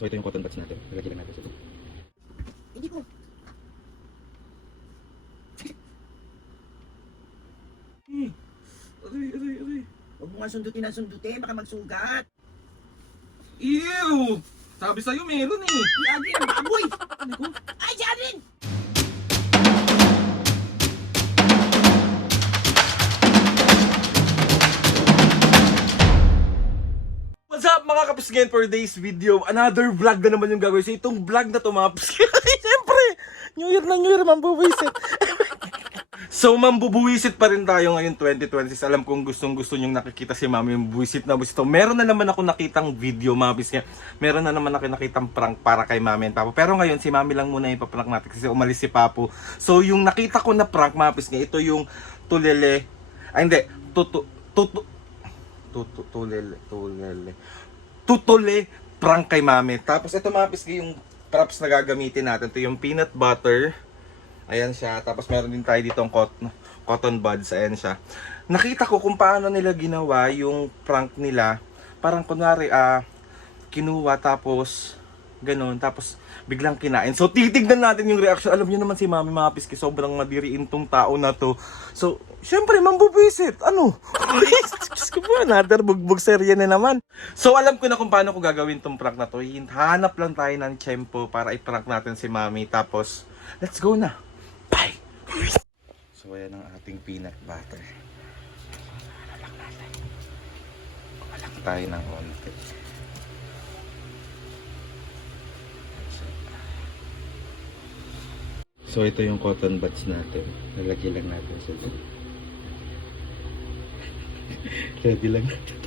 So ito yung cotton buds natin. Nalagyan lang natin sa ito. Hindi ko. Aray. Huwag mo nga sundutin na sundutin, baka magsugat. Ew! Sabi sa'yo meron eh. Si Adrian ang baboy! Ay, si Adrian! What's up mga kapusgen, for today's video, another vlog na naman yung gagawin. So itong vlog na to mga kapusgen, siyempre, New Year, mambubuisit. So mambubuisit pa rin tayo ngayon 2026. Alam kong gustong gusto nyong nakikita si Mami yung buisit na buisit. So, meron na naman ako nakitang video mga kapusgen. Meron na naman ako nakitang prank para kay Mami and Papo. Pero ngayon si Mami lang muna yung paprank natin kasi umalis si Papo. So yung nakita ko na prank mga kapusgen, ito yung tulele. Ay hindi, tutule prank kay Mami. Tapos ito mga piski yung props na gagamitin natin. Ito yung peanut butter. Ayan siya. Tapos meron din tayo dito cotton buds. Ayan siya. Nakita ko kung paano nila ginawa yung prank nila. Parang kunwari kinuha tapos ganun. Tapos biglang kinain. So titignan natin yung reaction. Alam niyo naman si Mami mga piski, sobrang madiriin tong tao na to. So syempre mambubisit. Ano? Diyos ko po, another bugbog serye na naman. So alam ko na kung paano ko gagawin tong prank na to. Hanap lang tayo ng tiyempo para i-prank natin si Mami. Tapos let's go na. Bye! So ayan ang ating peanut butter. Kumalang tayo ng konti. So ito yung cotton buds natin. Nalagyan lang natin sa ito. Lagyan lang natin.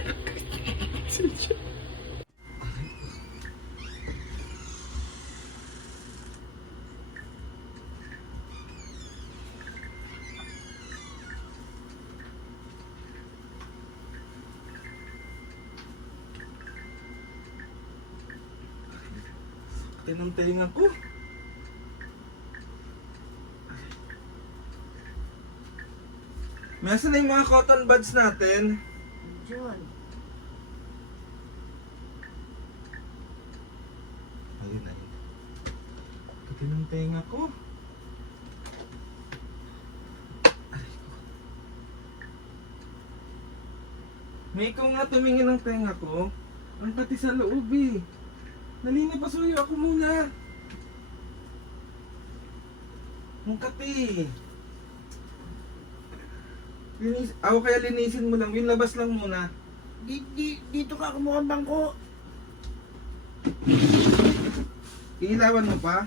Tinang-tingan ko. Nasaan na yung mga cotton buds natin? Diyan. Ayun. Tinang-tinga ko. May ikaw nga tumingin ng tenga ko. Ang pati sa loob eh. Nalina pa suyo ako muna. Ang kati. Ako kaya linisin mo lang. Yung labas lang muna. Dito ka kumuha ang bangko. Iilawan mo pa?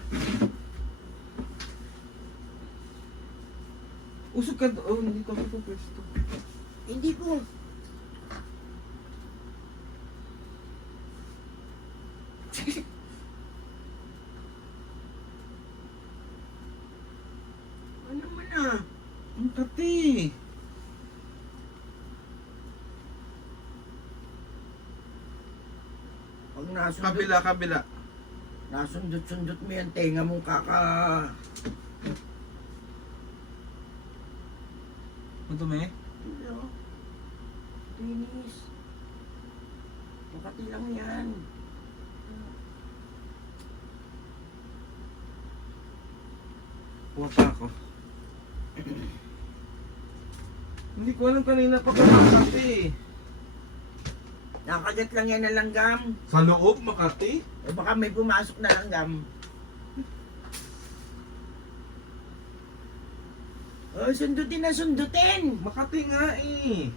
Usog ka doon. Dito ako pwesto. Hindi ko. Ano man ah? Ang kati. Pag nasundot, Kabila. nasundot-sundot mo yan, tenga mong kaka... Madumi? Ano? Linis. Makati lang yan. Kuha pa ako. Hindi ko alam kanina pa Makati. Nakagat lang yan ng langgam. Sa loob, Makati? O baka may pumasok na langgam. Oh, sundutin na sundutin! Makati nga eh.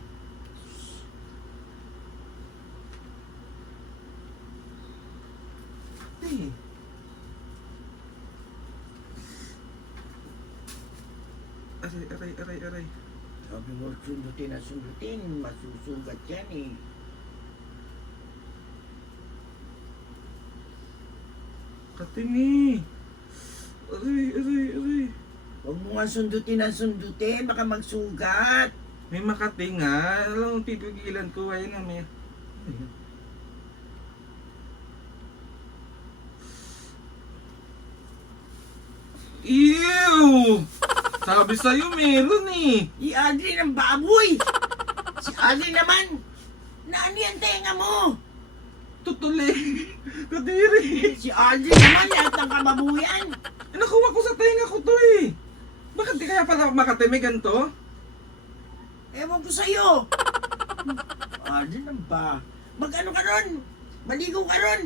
Makati. Aray. Sabi mo, sundutin na sundutin. Masusugat yan eh. Makati ni. Aray. Huwag mo nga sundutin na sundutin. Baka magsugat. May Makati nga. Alam mo, pipigilan ko. Ayun na, may... Ayun. Ew! Sabi sa'yo meron eh. Si Adrian ang baboy! Si Adrian naman! Naan yan tenga mo? Tutuli. Kadiri! Si Aldrin naman, lahat ng kababuyan. Nakuha ko sa tenga ko to eh. Bakit di kaya pala makatimigan to? Ewan ko sa'yo. Aldrin ang ba? Mag-ano ka ron? Maligo ka ron.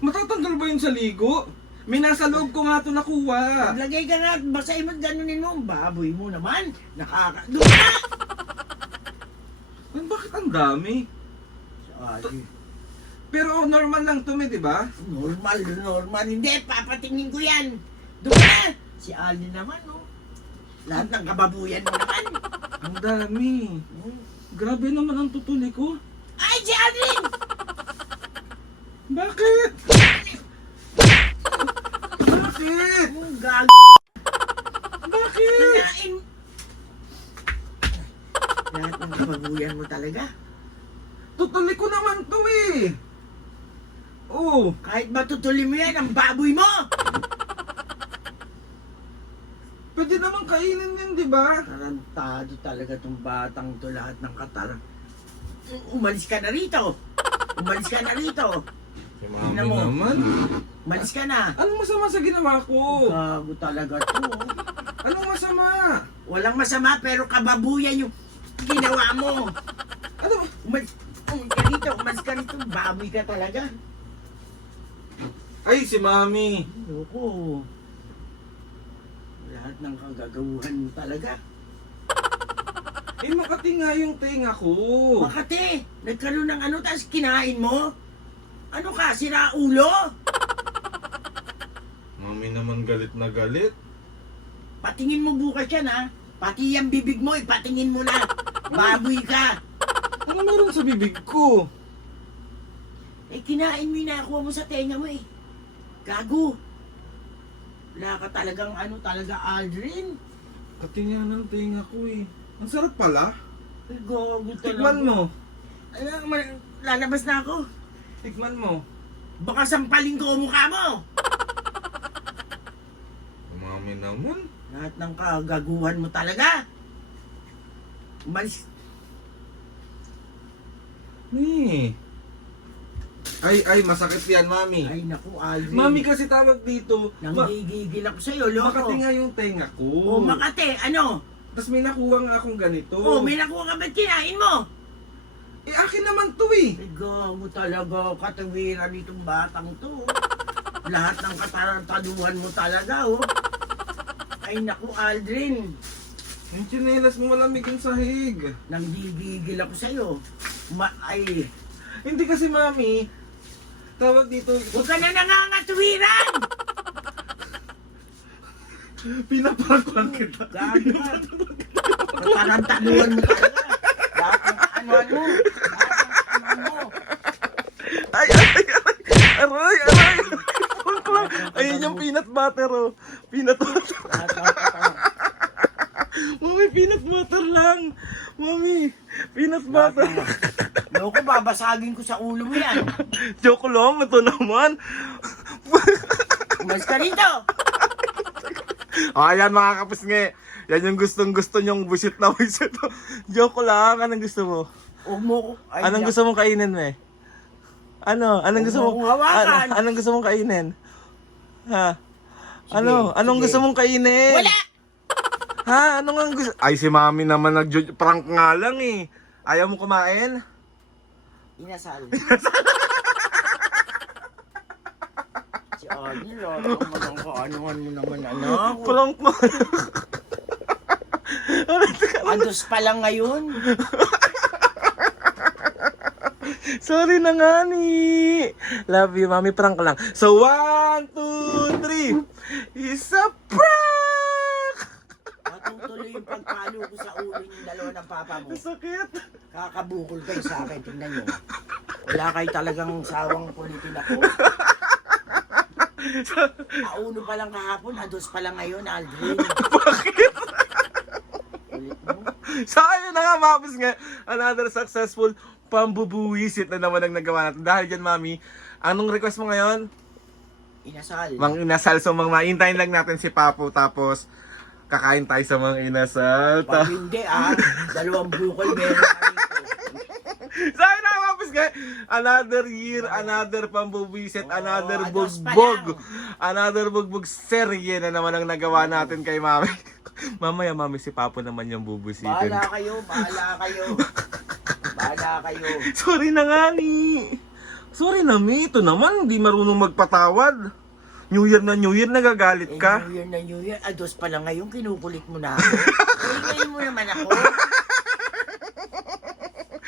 Matatanggal ba yun sa ligo? May nasa loob ko nga to nakuha. Maglagay ka nga at basahin mo at ganunin mo. Ang baboy mo naman. Doon ka! Bakit ang dami? Si Aldrin. Pero normal lang to, di ba? Normal. Hindi, papatingin ko yan. Doon ka! Si Aldrin naman, no? Lahat ng kababuyan mo naman. Ang dami. Grabe naman ang tutuli ko. Ay, si Aldrin! Bakit? Bakit? Ang gag... Bakit? Kinain... Lahat ng kababuyan mo talaga. Tutuli ko naman to eh. Oh, Kahit matutuli mo yan, ang baboy mo! pwede naman kainin din, di ba? Tarantado talaga tong batang to, lahat ng katar. Umalis ka na rito! Umalis ka na rito! Si Tingnan mo. naman. Umalis ka na! Anong masama sa ginawa ko? Gago talaga to. Anong masama? Walang masama pero kababuyan yung ginawa mo. Ano? Umalis ka rito, baboy ka talaga. Ay, si Mami. Loko. Lahat ng kagagawahan mo talaga. Eh, Makati nga yung tenga ko. Makati, nagkaroon ng ano, tapos kinain mo? Ano ka, sira ulo? Mami naman galit na galit. Patingin mo bukas yan, ha? Pati yung bibig mo, ipatingin mo na. Baboy ka. Ano meron sa bibig ko? Eh, kinain mo yung nakuha mo sa tenga mo, eh. Gago. Wala ka talagang ano, talaga Aldrin. Kati nga ng tenga ko eh. Ang sarap pala. Ay, gago talaga. Tikman mo. Ay, lalabas na ako. Tikman mo. Baka sampaling ko ang mukha mo. Mami naman. Lahat ng kagaguhan mo talaga. Umalis. Eh. Ay, masakit yan, Mami. Ay, naku, Aldrin. Mami kasi tawag dito. Nanggigigil ako sa'yo, loko. Makati nga yung tenga ko. O, Makati, ano? Tapos may nakuha nga akong ganito. O, may nakuha ka ba't kinain mo? Eh, akin naman to eh. Ay, gago talaga, katawiran nitong batang to. Lahat ng katarantaduhan mo talaga, oh. Ay, naku, Aldrin. Yung tsinelas mo malamig yung sahig. Nanggigigil ako sa'yo. Ay, Hindi kasi, Mami. Tawag dito. huwag ka na nangangatuwiran! Pinapangkuhan kita. Gago ka. Katarantaduhan mo talaga. Lahat ng kaanuhan mo. Ay! Aray! Ayun yung peanut butter, oh. Peanut butter. Mami, peanut butter lang. Mami, peanut butter. Loko, babasagin ko sa ulo mo yan. Joke lang, ito naman. Umalis ka rito. Ayan mga kapisngi. Yan yung gustong-gusto nyong busit na busit. Joke lang, anong gusto mo? Huwag mo ko. Ay, Anong gusto mong kainin, me? Ano? Anong gusto Huwag mong mo akong hawakan. Anong gusto mong kainin? Ha? Sige, Anong sige. gusto mong kainin? Wala! Ha? Anong ang gusto? Ay, si Mami naman nag-prank nga lang eh. Ayaw mo kumain? Inasal. Si Arnie, lalo mo lang kaanuhan mo naman, anak. Prank mo. Andos pa lang ngayon. Sorry na nga ni. Love you, Mami. Prank lang. So, 1, 2, 3. Isa prank! Matutuloy yung pagpalo ko sa ulo ng dalawa ng papa mo. Sakit. Kakabukol kayo sa akin, tingnan nyo. Wala kayo talagang sawang kulitin ako. Auno pa lang kahapon, ados pa lang ngayon, Aldrin. Bakit? Ulit mo. So, ayun na nga, Mapis nga. Another successful pambubuwisit na naman ang nagawa natin. Dahil dyan, Mami, anong request mo ngayon? Inasal. Mang inasal. So, maintayin lang natin si Papo. Tapos, kakain tayo sa mga inasal. Pag hindi, dalawang bukol meron ka rito. So, ayun na, Mapis Piske, another year, another pambubisit, another ados pa bugbog. lang. Another bugbog serye na naman ang nagawa natin kay Mami. Mamaya, Mami, si Papo naman yung bubusitin. Bahala kayo. Bahala kayo. Sorry na nga ni. Sorry na, Mi. Ito naman, hindi marunong magpatawad. New Year, nagagalit ka. New Year. Ados pa lang ngayon, kinukulit mo na ako. Ngayon mo naman ako.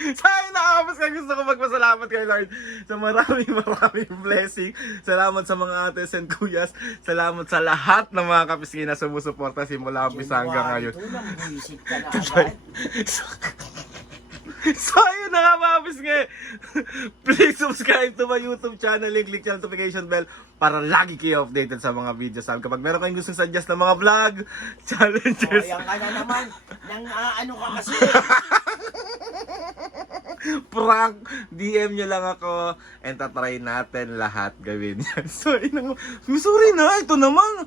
Sayang nakakapos ka. Gusto ko magpasalamat kay Lord sa maraming blessing. Salamat sa mga ates and kuyas. Salamat sa lahat ng mga kapiski na sumusuporta simula umpisa hanggang ngayon. Ito lang, buisit ka na agad. So ayun na nga mga kapiski. Please subscribe to my YouTube channel. Click yung notification bell para lagi kayo updated sa mga videos. Kapag meron kayong gustong suggest na mga vlog, challenges, Ayan ka na naman. Ano ka kasi. prank, DM nyo lang ako and tatry natin lahat gawin yan. So, sorry na, ito naman.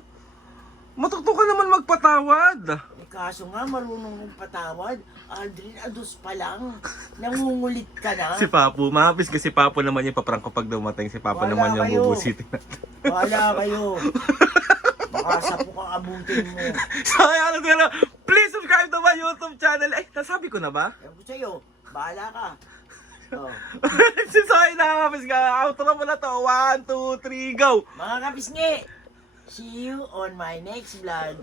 Matuto ka naman magpatawad. Kaso nga, marunong magpatawad. Aldrin, ados pa lang. Nangungulit ka na. Si Papo, mahapis kasi Papo naman yung paprank ko pag dumating. Si Papo Wala naman yung kayo. bubusitin natin. Wala kayo. Baka sapok ang abutin mo. So, ayan na, please subscribe to my YouTube channel. Eh, nasabi ko na ba? Ewan ko sa'yo, bahala ka. Oh. Si Soy na, kapis ka. Outro mo na to. 1, 2, 3, go! Mga kapisngi, see you on my next vlog.